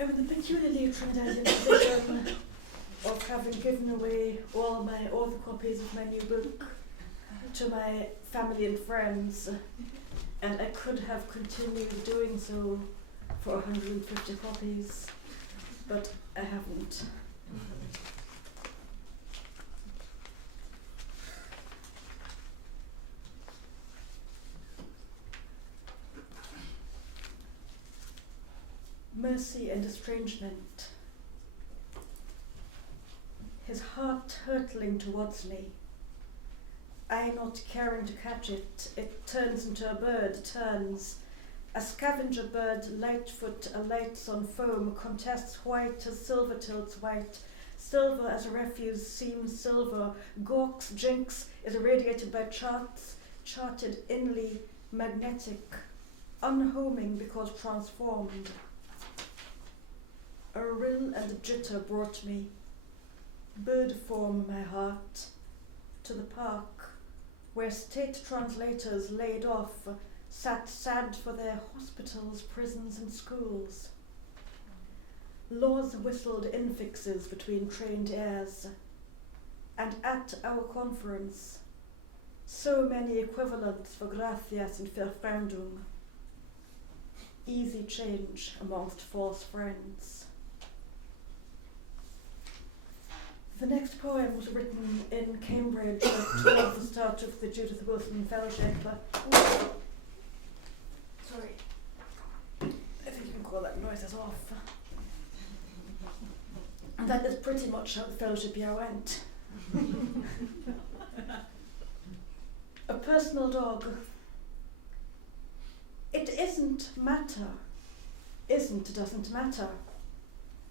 I'm in the peculiarly Trinidadian position of having given away all the copies of my new book to my family and friends, and I could have continued doing so for 150 copies, but I haven't. Mercy and estrangement. His heart hurtling towards me. I not caring to catch it, it turns into a bird, turns. A scavenger bird, lightfoot, alights on foam, contests white as silver tilts white. Silver as a refuse seems silver, gawks, jinx, is irradiated by charts, charted inly, magnetic, unhoming because transformed. A rill and a jitter brought me, bird form my heart, to the park, where state translators laid off sat sad for their hospitals, prisons and schools. Laws whistled infixes between trained airs, and at our conference, so many equivalents for gracias and Verfremdung, easy change amongst false friends. The next poem was written in Cambridge towards the start of the Judith Wilson Fellowship. Sorry, I think you can call that noises off. And that is pretty much how the fellowship year went. A personal dog. It isn't matter. Doesn't matter.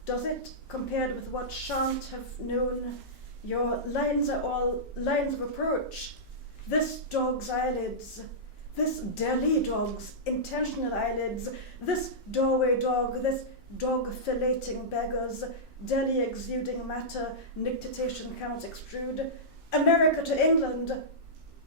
Does it, compared with what shan't have known? Your lines are all lines of approach. This dog's eyelids, this deli dog's intentional eyelids, this doorway dog, this dog filleting beggars, deli exuding matter, nictitation cannot extrude. America to England,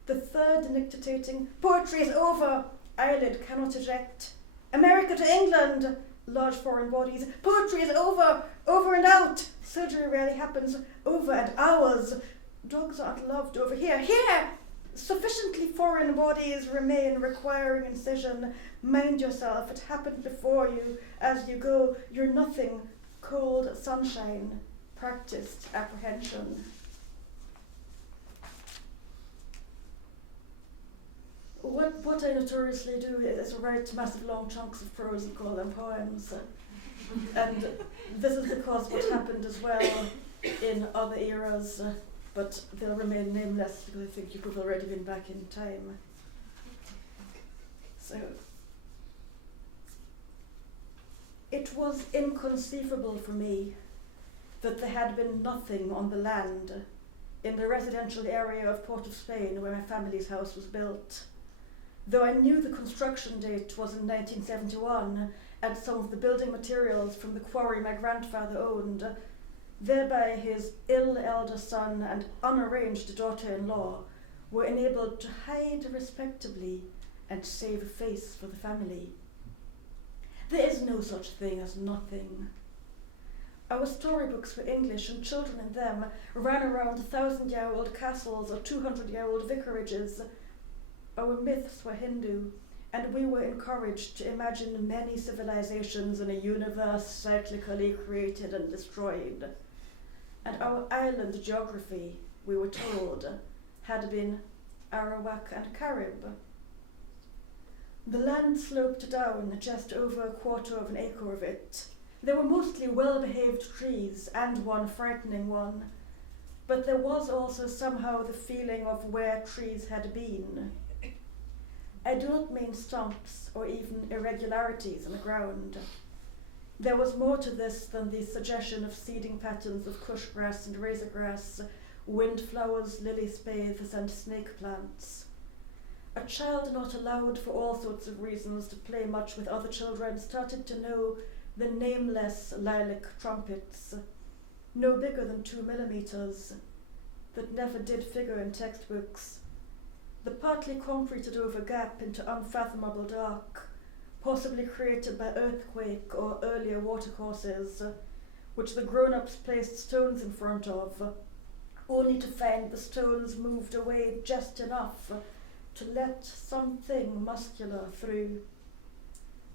the third nictitating, poetry is over, eyelid cannot eject. America to England, large foreign bodies, poetry is over and out, surgery rarely happens, over and hours, dogs aren't loved over here, sufficiently foreign bodies remain requiring incision, mind yourself, it happened before you, as you go, you're nothing, cold sunshine, practiced apprehension. What I notoriously do is write massive long chunks of prose and call them poems. And this is because what happened as well in other eras, but they'll remain nameless because I think you could have already been back in time. So, it was inconceivable for me that there had been nothing on the land in the residential area of Port of Spain where my family's house was built. Though I knew the construction date was in 1971 and some of the building materials from the quarry my grandfather owned, thereby his ill elder son and unarranged daughter-in-law were enabled to hide respectably and save a face for the family. There is no such thing as nothing. Our storybooks were English and children in them ran around 1,000-year-old castles or 200-year-old vicarages. Our myths were Hindu, and we were encouraged to imagine many civilizations in a universe cyclically created and destroyed. And our island geography, we were told, had been Arawak and Carib. The land sloped down just over 1/4 of an acre of it. There were mostly well-behaved trees and one frightening one, but there was also somehow the feeling of where trees had been. I do not mean stumps or even irregularities in the ground. There was more to this than the suggestion of seeding patterns of cush grass and razor grass, windflowers, lily spathes, and snake plants. A child not allowed for all sorts of reasons to play much with other children started to know the nameless lilac trumpets, no bigger than 2 millimeters, that never did figure in textbooks. The partly concreted over gap into unfathomable dark, possibly created by earthquake or earlier watercourses, which the grown-ups placed stones in front of, only to find the stones moved away just enough to let something muscular through,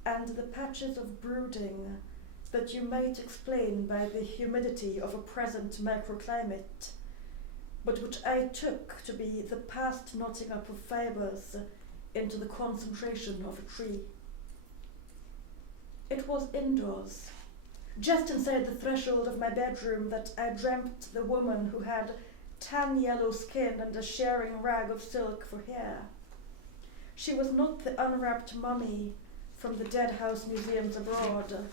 and the patches of brooding that you might explain by the humidity of a present microclimate, but which I took to be the past knotting up of fibres into the concentration of a tree. It was indoors, just inside the threshold of my bedroom, that I dreamt the woman who had tan yellow skin and a sharing rag of silk for hair. She was not the unwrapped mummy from the dead house museums abroad.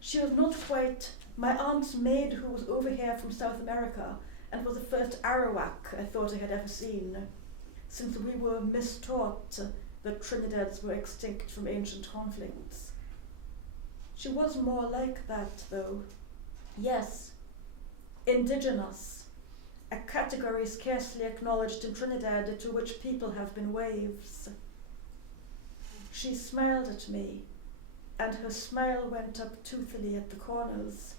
She was not quite my aunt's maid who was over here from South America and was the first Arawak I thought I had ever seen, since we were mistaught that Trinidads were extinct from ancient conflicts. She was more like that, though. Yes, indigenous, a category scarcely acknowledged in Trinidad, to which people have been waves. She smiled at me, and her smile went up toothily at the corners,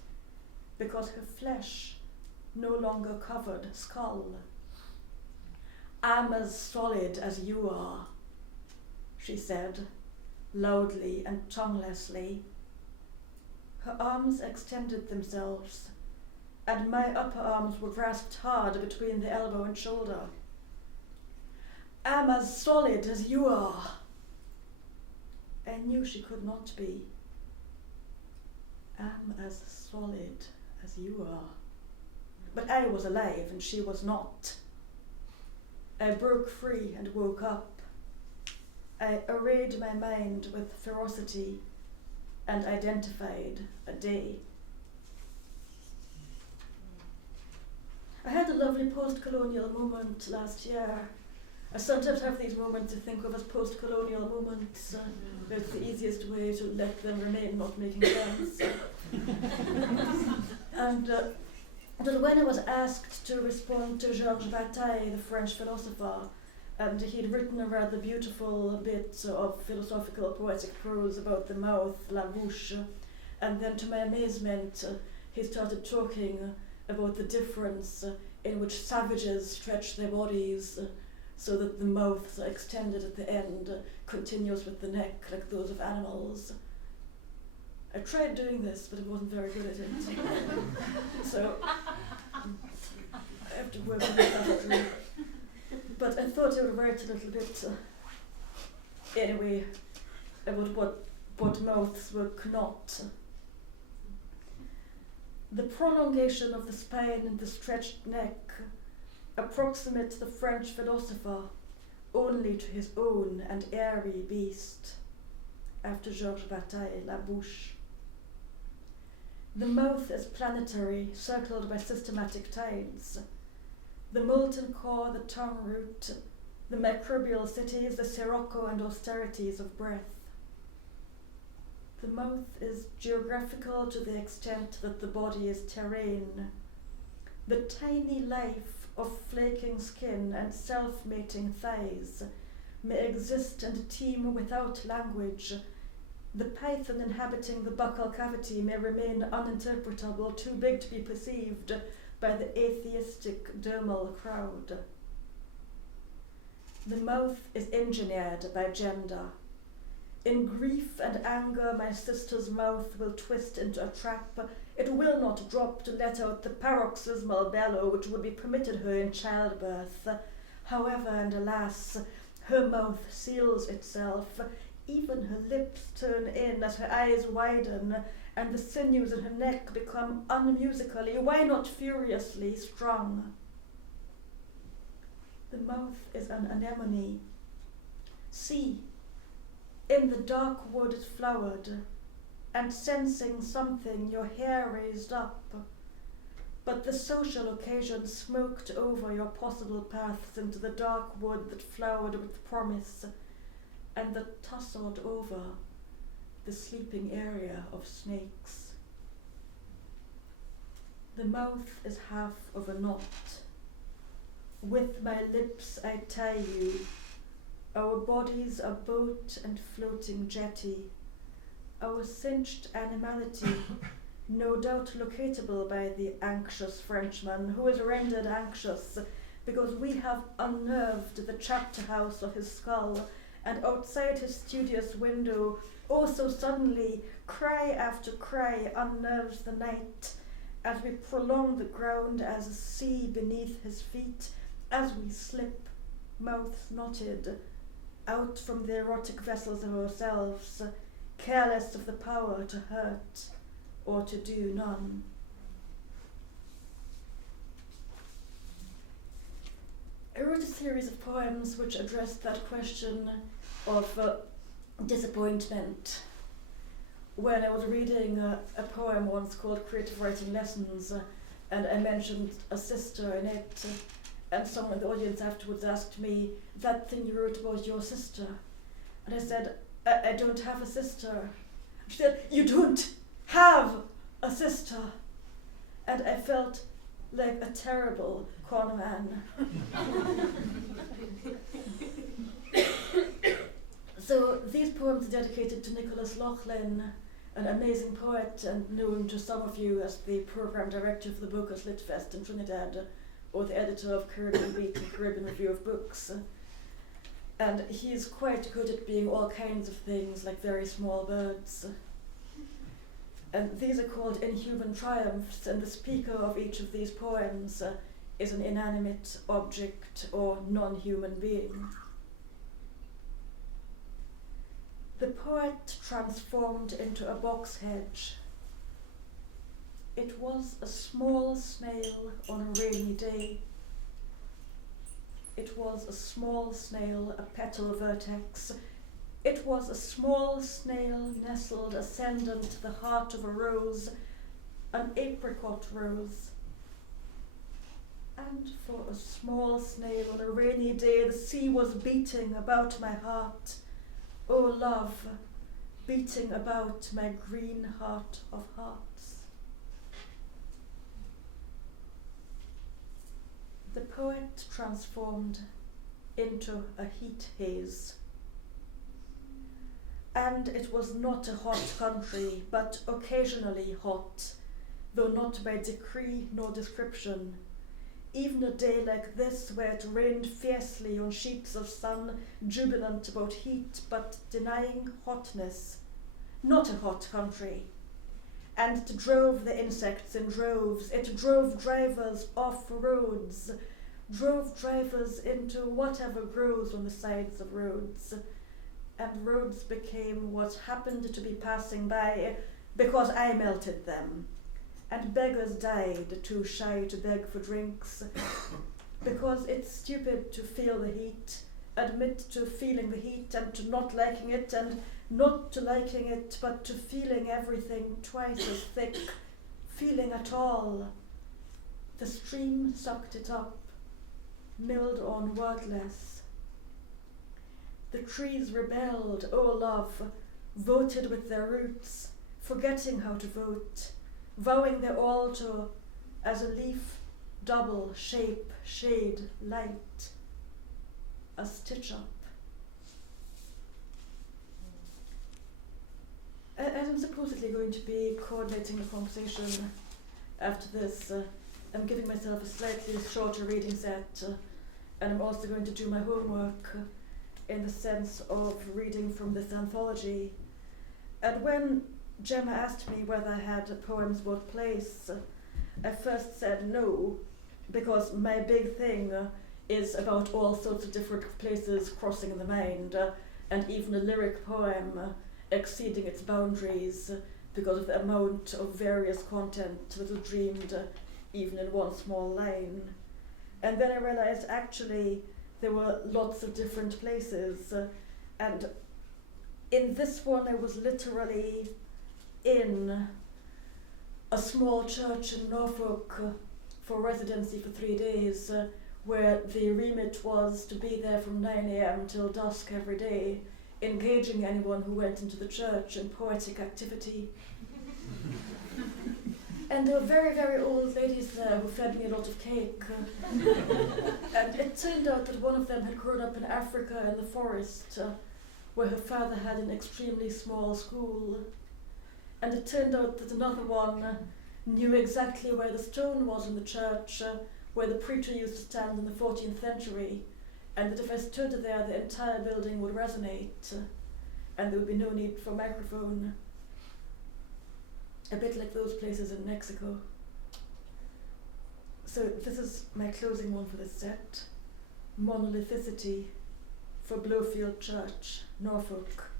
because her flesh no longer covered skull. "I'm as solid as you are," she said, loudly and tonguelessly. Her arms extended themselves, and my upper arms were grasped hard between the elbow and shoulder. "I'm as solid as you are." I knew she could not be. "I'm as solid as you are." But I was alive and she was not. I broke free and woke up. I arrayed my mind with ferocity and identified a day. I had a lovely post-colonial moment last year. I sometimes have these moments I think of as post-colonial moments. It's the easiest way to let them remain not making sense. And when I was asked to respond to Georges Bataille, the French philosopher, and he'd written a rather beautiful bit of philosophical poetic prose about the mouth, la bouche, and then to my amazement, he started talking about the difference in which savages stretch their bodies so that the mouths are extended at the end, continuous with the neck, like those of animals. I tried doing this, but I wasn't very good at it. So I have to work on it after. But I thought I would write a little bit anyway about what mouths were not. The prolongation of the spine and the stretched neck approximate the French philosopher only to his own and airy beast, after Georges Bataille, la bouche. The mouth is planetary, circled by systematic tides. The molten core, the tongue root, the microbial cities, the sirocco and austerities of breath. The mouth is geographical to the extent that the body is terrain. The tiny life of flaking skin and self-mating thighs may exist and teem without language. The python inhabiting the buccal cavity may remain uninterpretable, too big to be perceived by the atheistic dermal crowd. The mouth is engineered by gender. In grief and anger, my sister's mouth will twist into a trap. It will not drop to let out the paroxysmal bellow which would be permitted her in childbirth. However, and alas, her mouth seals itself. Even her lips turn in as her eyes widen, and the sinews in her neck become unmusically, why not furiously, strung. The mouth is an anemone. See, in the dark wood it flowered, and sensing something, your hair raised up. But the social occasion smoked over your possible paths into the dark wood that flowered with promise, and that tussled over the sleeping area of snakes. The mouth is half of a knot. With my lips I tie you, our bodies a boat and floating jetty, our cinched animality, no doubt locatable by the anxious Frenchman, who is rendered anxious because we have unnerved the chapter house of his skull, and outside his studious window, oh so suddenly, cry after cry unnerves the night, as we prolong the ground as a sea beneath his feet, as we slip, mouths knotted, out from the erotic vessels of ourselves, careless of the power to hurt or to do none. I wrote a series of poems which addressed that question of disappointment. When I was reading a poem once called Creative Writing Lessons, and I mentioned a sister in it, and someone in the audience afterwards asked me, that thing you wrote about your sister? And I said, I don't have a sister. She said, you don't have a sister? And I felt like a terrible con man. So these poems are dedicated to Nicholas Loughlin, an amazing poet and known to some of you as the program director for the Bocas Lit Fest in Trinidad, or the editor of Caribbean Beat and Caribbean Review of Books. And he's quite good at being all kinds of things, like very small birds. And these are called Inhuman Triumphs, and the speaker of each of these poems is an inanimate object or non-human being. The poet transformed into a box hedge. It was a small snail on a rainy day. It was a small snail, a petal vertex. It was a small snail nestled ascendant to the heart of a rose, an apricot rose. And for a small snail on a rainy day, the sea was beating about my heart. Oh love, beating about my green heart of hearts. The poet transformed into a heat haze. And it was not a hot country, but occasionally hot, though not by decree nor description. Even a day like this, where it rained fiercely on sheets of sun, jubilant about heat, but denying hotness. Not a hot country. And it drove the insects in droves. It drove drivers off roads, drove drivers into whatever grows on the sides of roads. And roads became what happened to be passing by because I melted them. And beggars died, too shy to beg for drinks, because it's stupid to feel the heat, admit to feeling the heat and to not liking it, and not to liking it, but to feeling everything twice as thick, feeling at all. The stream sucked it up, milled on wordless. The trees rebelled, oh love, voted with their roots, forgetting how to vote, vowing their all to, as a leaf, double, shape, shade, light, a stitch up. As I'm supposedly going to be coordinating the conversation after this, I'm giving myself a slightly shorter reading set, and I'm also going to do my homework in the sense of reading from this anthology. And when Gemma asked me whether I had poems about place, I first said no, because my big thing is about all sorts of different places crossing in the mind, and even a lyric poem exceeding its boundaries because of the amount of various content that was dreamed even in one small line. And then I realized actually there were lots of different places, and in this one I was literally in a small church in Norfolk for residency for 3 days, where the remit was to be there from 9 a.m. till dusk every day, engaging anyone who went into the church in poetic activity. And there were very, very old ladies there who fed me a lot of cake. And it turned out that one of them had grown up in Africa in the forest, where her father had an extremely small school. And it turned out that another one knew exactly where the stone was in the church, where the preacher used to stand in the 14th century, and that if I stood there, the entire building would resonate, and there would be no need for microphone. A bit like those places in Mexico. So this is my closing one for this set. Monolithicity for Bluefield Church, Norfolk.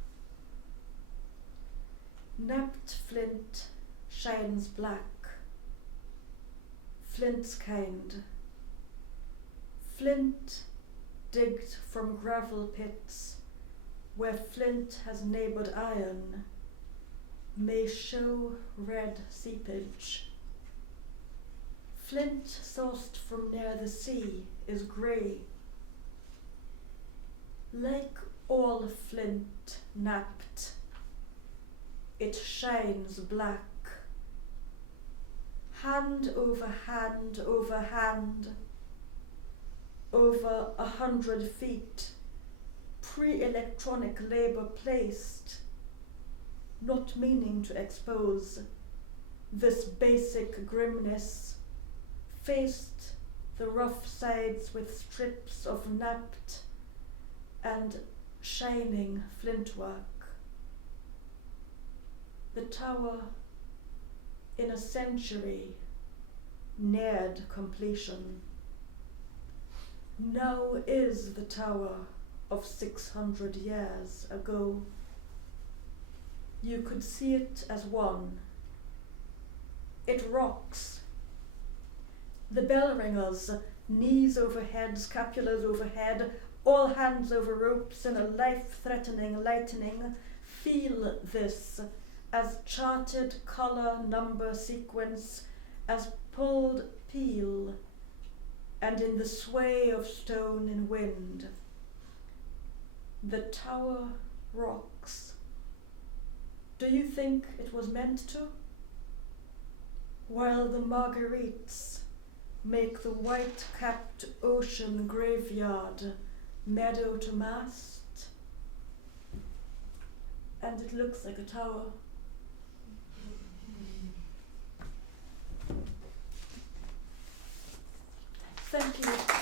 Napped flint shines black. Flint's kind. Flint digged from gravel pits where flint has neighboured iron may show red seepage. Flint sourced from near the sea is grey. Like all flint napped, it shines black. Hand over hand over hand, over 100 feet, pre-electronic labour placed, not meaning to expose this basic grimness, faced the rough sides with strips of napped and shining flintwork. The tower in a century neared completion. Now is the tower of 600 years ago. You could see it as one. It rocks. The bell ringers, knees overhead, scapulas overhead, all hands over ropes in a life-threatening lightning, feel this as charted colour number sequence, as pulled peel, and in the sway of stone in wind. The tower rocks. Do you think it was meant to? While the marguerites make the white-capped ocean graveyard meadow to mast, and it looks like a tower. Thank you.